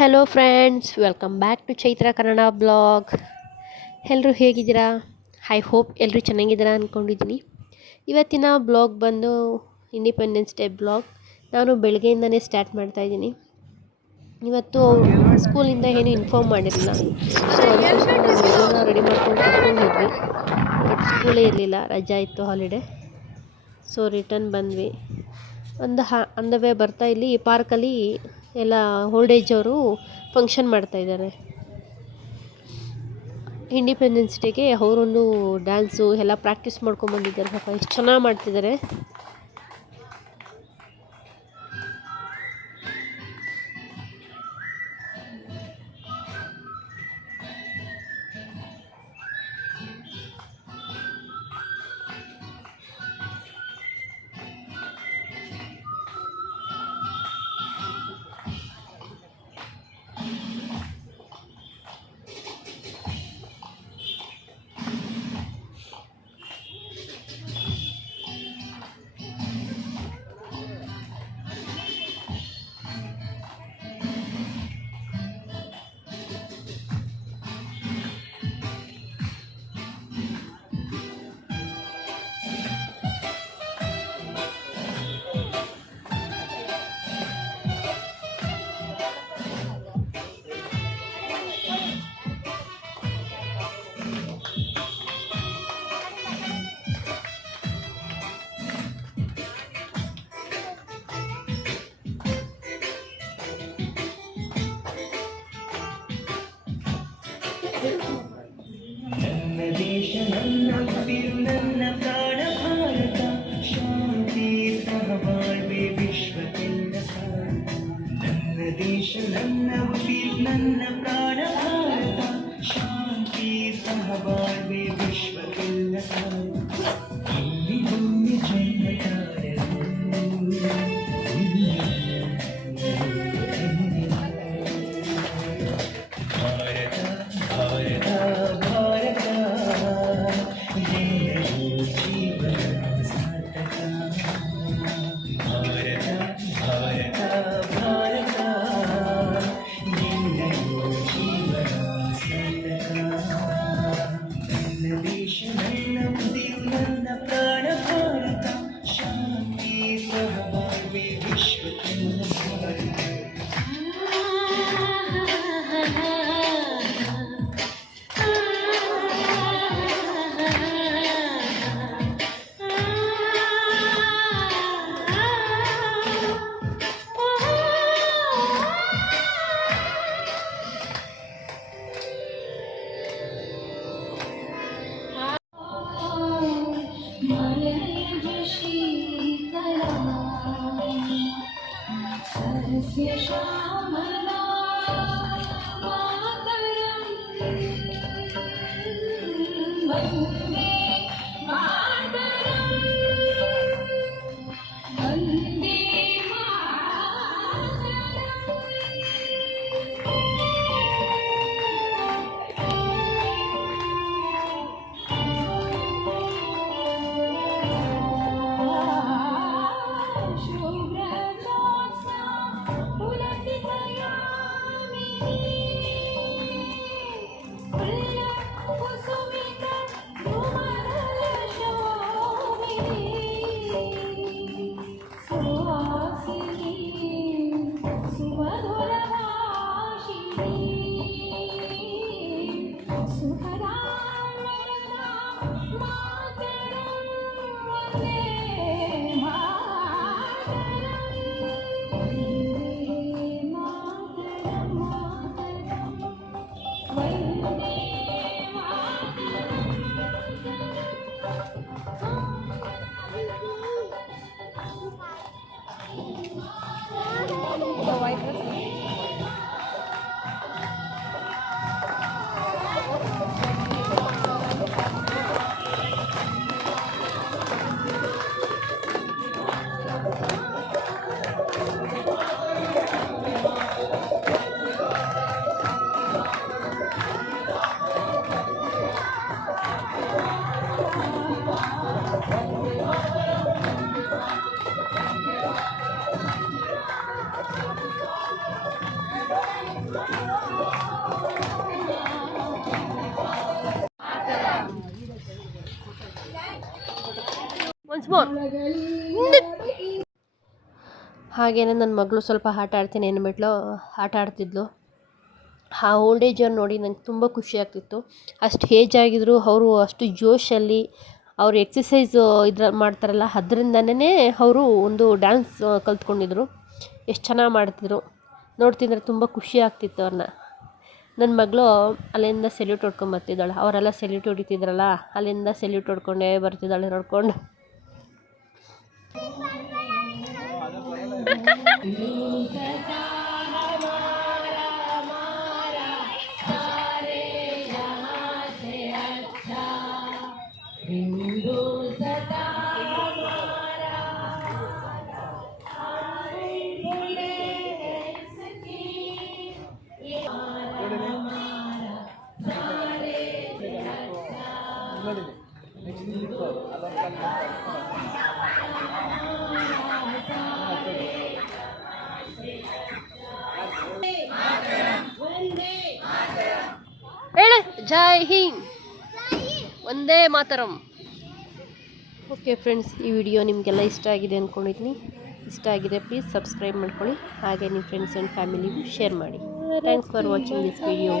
Hello friends, welcome back to Chaitra Kannada blog. ಎಲ್ಲರೂ ಹೇಗಿದ್ದೀರಾ? I hope ಎಲ್ಲರೂ ಚೆನ್ನಾಗಿದ್ದೀರಾ ಅಂದ್ಕೊಂಡಿದ್ದೀನಿ. ಇವತ್ತಿನ ಬ್ಲಾಗ್ ಬಂದು ಇಂಡಿಪೆಂಡೆನ್ಸ್ ಡೇ ಬ್ಲಾಗ್. ನಾನು ಬೆಳಗ್ಗೆಯಿಂದನೇ ಸ್ಟಾರ್ಟ್ ಮಾಡ್ತಾಯಿದ್ದೀನಿ. ಇವತ್ತು ಸ್ಕೂಲಿಂದ ಏನೂ ಇನ್ಫಾರ್ಮ್ ಮಾಡಿರಲಿಲ್ಲ, ಸೊ ಅದಕ್ಕೋಸ್ಕರ ನಾವು ಎಲ್ಲನ ರೆಡಿ ಮಾಡ್ಕೊಂಡು ಕುತ್ಕೊಂಡಿದ್ವಿ. ಬಟ್ ಸ್ಕೂಲೇ ಇರಲಿಲ್ಲ, ರಜಾ ಇತ್ತು, ಹಾಲಿಡೇ. ಸೊ ರಿಟರ್ನ್ ಬಂದ್ವಿ. ಆನ್ ದ ವೇ ಬರ್ತಾ ಇಲ್ಲಿ ಈ ಪಾರ್ಕಲ್ಲಿ ಎಲ್ಲ ಓಲ್ಡ್ ಏಜ್ ಅವರು ಫಂಕ್ಷನ್ ಮಾಡ್ತಾಯಿದ್ದಾರೆ. ಇಂಡಿಪೆಂಡೆನ್ಸ್ ಡೇಗೆ ಅವರೊಂದು ಡ್ಯಾನ್ಸು ಎಲ್ಲ ಪ್ರಾಕ್ಟೀಸ್ ಮಾಡ್ಕೊಂಬಂದಿದ್ದಾರೆ. ಪಾಪ ಎಷ್ಟು ಚೆನ್ನಾಗಿ ಮಾಡ್ತಿದ್ದಾರೆ. ನನ್ನ ದೇಶ ನನ್ನ ಉಸಿರು ನನ್ನ ಪ್ರಾಣ ಭಾರತ, ಶಾಂತಿ ಸಹಬಾಳ್ವೆ ವಿಶ್ವಕ್ಕೆಲ್ಲ ಸಾರು. ನನ್ನ ದೇಶ ನನ್ನ ಉಸಿರು ನನ್ನ ಪ್ರಾಣ ಭಾರತ, ಶಾಂತಿ ಸಹಬಾಳ್ವೆ ವಿಶ್ವಕ್ಕೆಲ್ಲ ಸಾರು. ಇಲ್ಲಿ ಭೂಮಿ ಜನ್ಮ ತಾರರು ಭಾರತ ಭಾರತ ಎಲ್ಲರೂ ಜೀವನ ಸಾರ್ಥಕ. ಭಾರತ ಭಾರತ ಭಾರತ ಎಲ್ಲರೂ ಜೀವನ ಸಾರ್ಥಕ. ನನ್ನ ದೇಶ ನನ್ನ ಉಸಿರು ನನ್ನ ಪ್ರಾಣ ಭಾರತ, ಶಾಂತಿ ಸಹಬಾಳ್ವೆ ವಿಶ್ವಕ್ಕೆಲ್ಲ ಸಾರು. श्यामला मातरं वन्दे मातरं वन्दे ಸ್ಮಾಲ್. ಹಾಗೇನೆ ನನ್ನ ಮಗಳು ಸ್ವಲ್ಪ ಆಟ ಆಡ್ತೀನಿ ಅಂದ್ಬಿಟ್ಲು, ಆಟ ಆಡ್ತಿದ್ಲು. ಆ ಓಲ್ಡ್ ಏಜನ್ನು ನೋಡಿ ನಂಗೆ ತುಂಬ ಖುಷಿ ಆಗ್ತಿತ್ತು. ಅಷ್ಟು ಏಜ್ ಆಗಿದ್ರು ಅವರು ಅಷ್ಟು ಜೋಶಲ್ಲಿ ಅವರು ಎಕ್ಸಸೈಸ್ ಮಾಡ್ತಾರಲ್ಲ, ಅದರಿಂದನೇ ಅವರು ಒಂದು ಡ್ಯಾನ್ಸ್ ಕಲ್ತ್ಕೊಂಡಿದ್ರು. ಎಷ್ಟು ಚೆನ್ನಾಗಿ ಮಾಡ್ತಿದ್ರು, ನೋಡ್ತಿದ್ರೆ ತುಂಬ ಖುಷಿ ಆಗ್ತಿತ್ತು ಅವ್ರನ್ನ. ನನ್ನ ಮಗಳು ಅಲ್ಲಿಂದ ಸೆಲ್ಯೂಟ್ ಹೊಡ್ಕೊಂಬರ್ತಿದ್ದಾಳೆ. ಅವರೆಲ್ಲ ಸೆಲ್ಯೂಟ್ ಹೊಡಿತಿದ್ರಲ್ಲ, ಅಲ್ಲಿಂದ ಸೆಲ್ಯೂಟ್ ಹೊಡ್ಕೊಂಡೇ ಬರ್ತಿದ್ದಾಳೆ ನೋಡ್ಕೊಂಡು. ಹೇಳಿ ಜೈ ಹಿಂದ್, ಒಂದೇ ಮಾತರಂ. ಓಕೆ ಫ್ರೆಂಡ್ಸ್, ಈ ವಿಡಿಯೋ ನಿಮಗೆಲ್ಲ ಇಷ್ಟ ಆಗಿದೆ ಅಂದ್ಕೊಂಡಿದ್ದೀನಿ. ಇಷ್ಟ ಆಗಿದೆ ಪ್ಲೀಸ್ ಸಬ್ಸ್ಕ್ರೈಬ್ ಮಾಡ್ಕೊಳ್ಳಿ, ಹಾಗೆ ನಿಮ್ಮ ಫ್ರೆಂಡ್ಸ್ ಆ್ಯಂಡ್ ಫ್ಯಾಮಿಲಿಗೂ ಶೇರ್ ಮಾಡಿ. Thanks for watching this video.